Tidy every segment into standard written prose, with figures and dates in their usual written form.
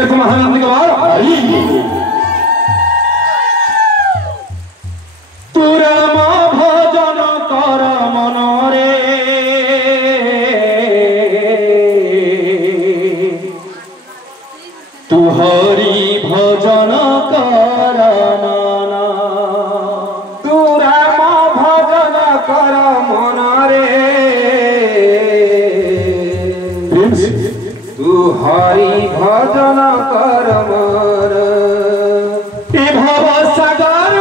एक महानंद के बाद हरि तू राम भजन कर मन रे तू हरि भजन कर मन तू राम भजन कर मन रे तू हरि भजन कर मन ए भव सागर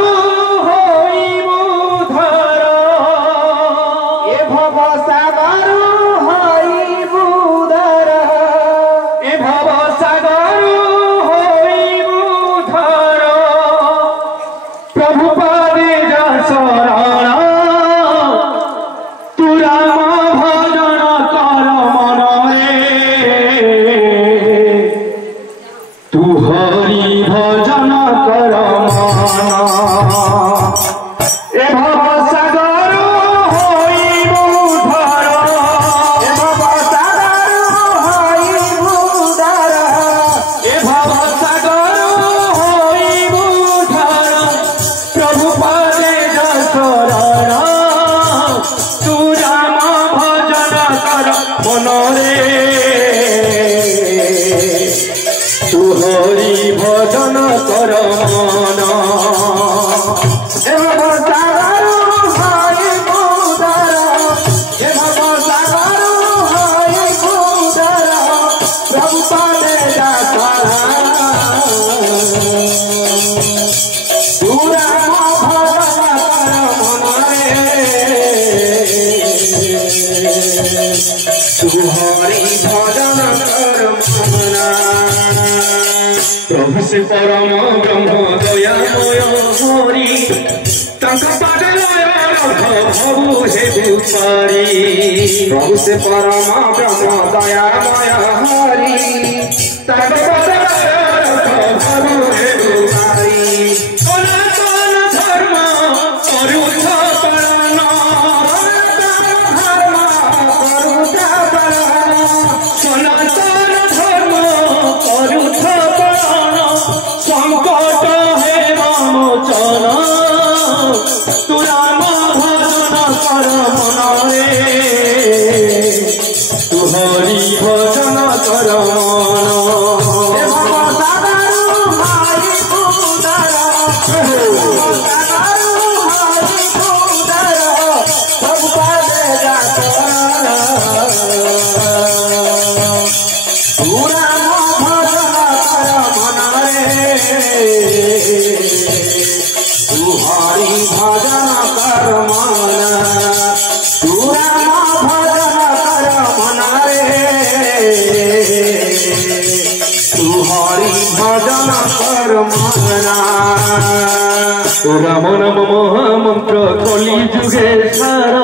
होई बुधर ए भव सागर होई बुधर ए भव सागर होई बुधर प्रभु पादे जा शरण तू राम भजन कर मन रे तू हरि भजन कर मन ए भव सागर होई बुधर ए भव सागर होई बुधर ए भव सागर होई बुधर प्रभु पादे जा शरण तू राम भजन कर मन रे तू हरि भजन कर मन ए भव सागर होई बुधर ए भव सागर होई बुधर प्रभु पादे जा शरण तू राम भजन कर मन रे तू हरि भजन कर मन प्रभु से परम ब्रह्म दयामय हरि ताका पादे भवु हे पारी प्रभु से परम ब्रह्म दयामय हरि ताका पादे भवु हे पारी सनातन धर्म करुथ पालन सनातन धर्म करुथ पालन संकट हे मोचन तू राम भजन कर मन रे तू हरि भजन कर राम नाम महामंत्र कलि जुगे सारा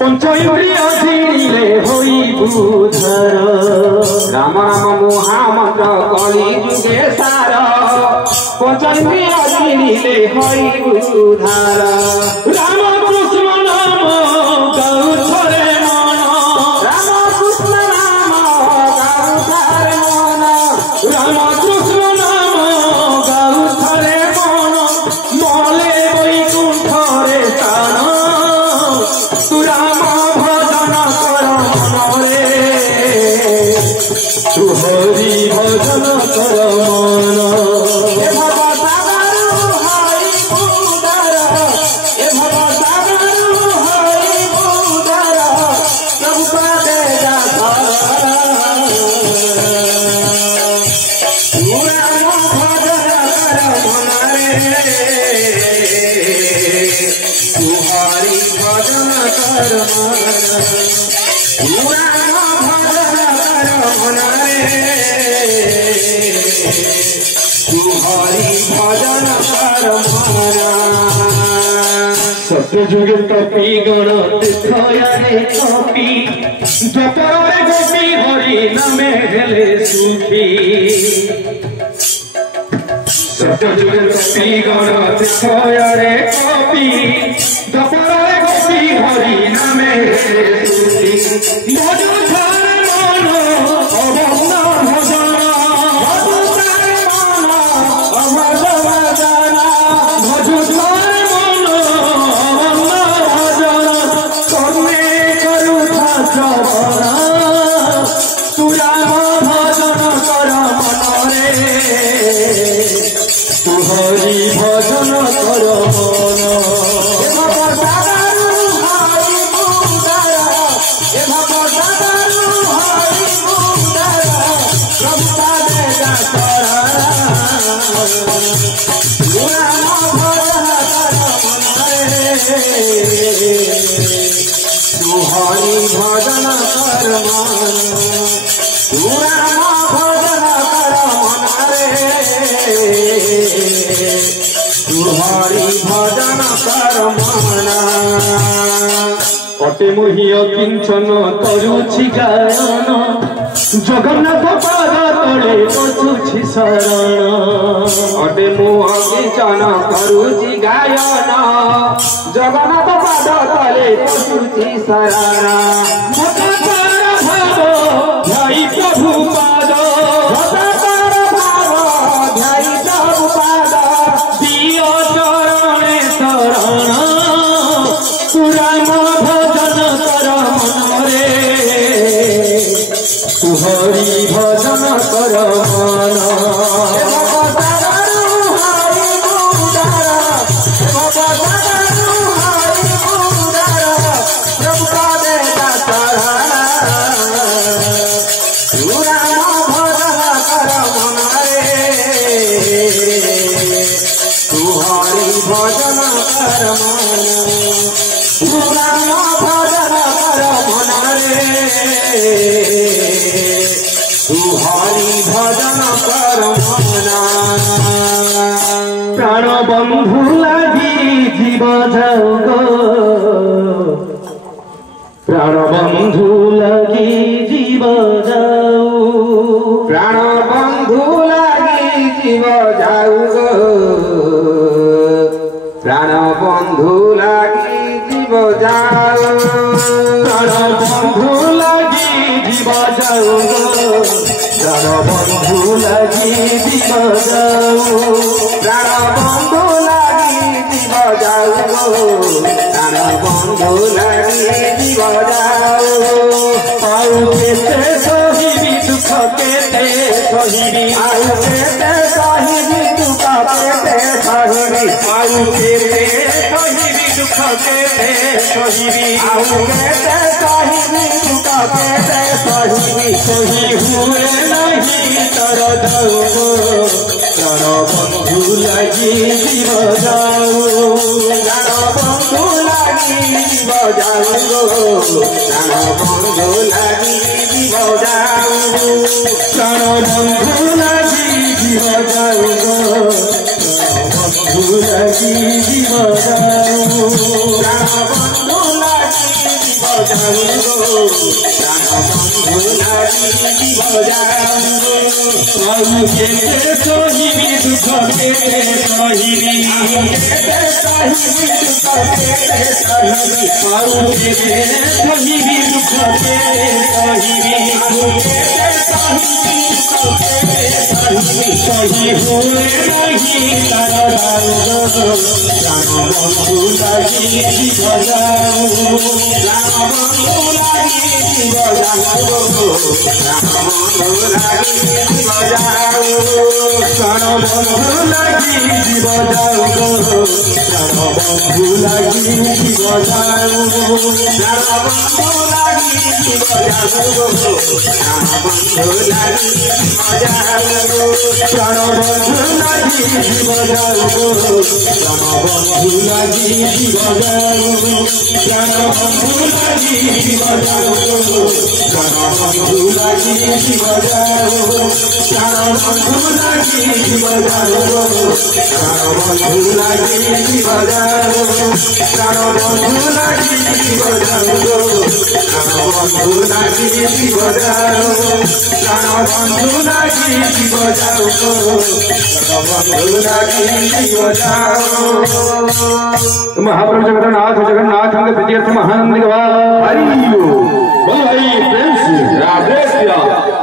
पंचयुरिया झिले होई बुधर राम नाम महामंत्र कलि जुगे सारा पंचयुरिया झिले होई बुधर राम कृष्ण नाम गौथरे मन राम कृष्ण नाम गौथरे मन राम कृष्ण नाम गौथरे मन मले वैकुंठरे स्थान तू राम भजन कर मन रे तू हरि भजन कर मन ए भव सागर होई बुधर ए भव सागर होई बुधर प्रभु पादे जा शरण तू राम भजन कर मन रे तू हरि भजन कर मन तू राम भजन कर मन रे तू हरि भजन कर मन सत्य जुगे कपि गण तीर्थयारे कपि जपरे गोपी हरि नामे हेले सुखी सत्य जुगे कपि गण तीर्थयारे कपि जपरे गोपी हरि नामे हेले सुखी भजन मन अभक्त भजन हरि भजन कर मन तू हरि भजन कर मन तू राम भजन कर मन रे तू हरि भजन कर मन अटे मुह्य किंचन करुछि गायन जगन्नाथ पाद तले बसुछि शरण अटे मुह किंचन करुछि गायन जगन्नाथ पाद तले बसुछि शरण मत पर भाव ध्याई प्रभु पाद मत पर भाव ध्याई प्रभु पाद दिय चरणे शरण तू राम भजन कर मन रे तू हरि भजन कर मन भजन कर मन तू राम भजन कर मन रे तू हरि भजन कर मन प्राण बंधु लागि जीव जाऊ गो प्राण बंधु लागि जीव जाऊ प्राण बंधु लागि जीव जाऊ गो प्राण बंधु लागि जीव जाऊ प्राण बंधु लागि जीव जाऊ प्राण बंधु लागि जीव जाऊ प्राण बंधु लागि जीव जाऊ प्राण बंधु लागि जीव जाऊ आउ केते सहिबी दुख केते सहिबी आउ केते सहिबी दुख केते सहिबी आउ केते सहिबी दुख केते सहिबी आउ केते सहिबी दुख केते सहिबी सही हुए नहीं तर जाऊ प्राण बंधु लागि जीव जाऊ प्राण बंधु लागि जीव जाऊ प्राण बंधु लागि जीव जाऊ प्राण बंधु लागि जीव जाऊ बंधु लागि जीव जाऊ प्राण बंधु लागि जीव जाऊ प्राण बंधु लागि जीव जाऊ आउ केते सहिबी दुख केते सहिबी केते सहिबी दुख केते सहिबी आउ केते सहिबी दुख केते सहिबी आउ केते सहिबी दुख केते सहिबी सही हुए नहीं तर जाऊ प्राण बंधु लागि जीव जाऊ प्राण बंधु लागि जीव जाऊ प्राण बंधु लागि जीव जाऊ प्राण बंधु लागि जीव जाऊ प्राण बंधु लागि जीव जाऊ प्राण बंधु लागि जीव जाऊ प्राण बंधु लागि जीव जाऊ प्राण बंधु लागि जीव जाऊ प्राण बंधु लागि जीव जाऊ प्राण बंधु लागि जीव जाऊ प्राण बंधु लागि जीव जाऊ प्राण बंधु लागि जीव जाऊ प्राण बंधु लागि जीव जाऊ प्राण बंधु लागि जीव जाऊ प्राण बंधु लागि जीव जाऊ प्राण बंधु लागि जीव जाऊ बंधु लागि जीव जाऊ महाप्रभु जगन्नाथ जगन्नाथ प्रीत्यर्थ महानंद हरि बोल भाई प्रेम से राधे श्याम।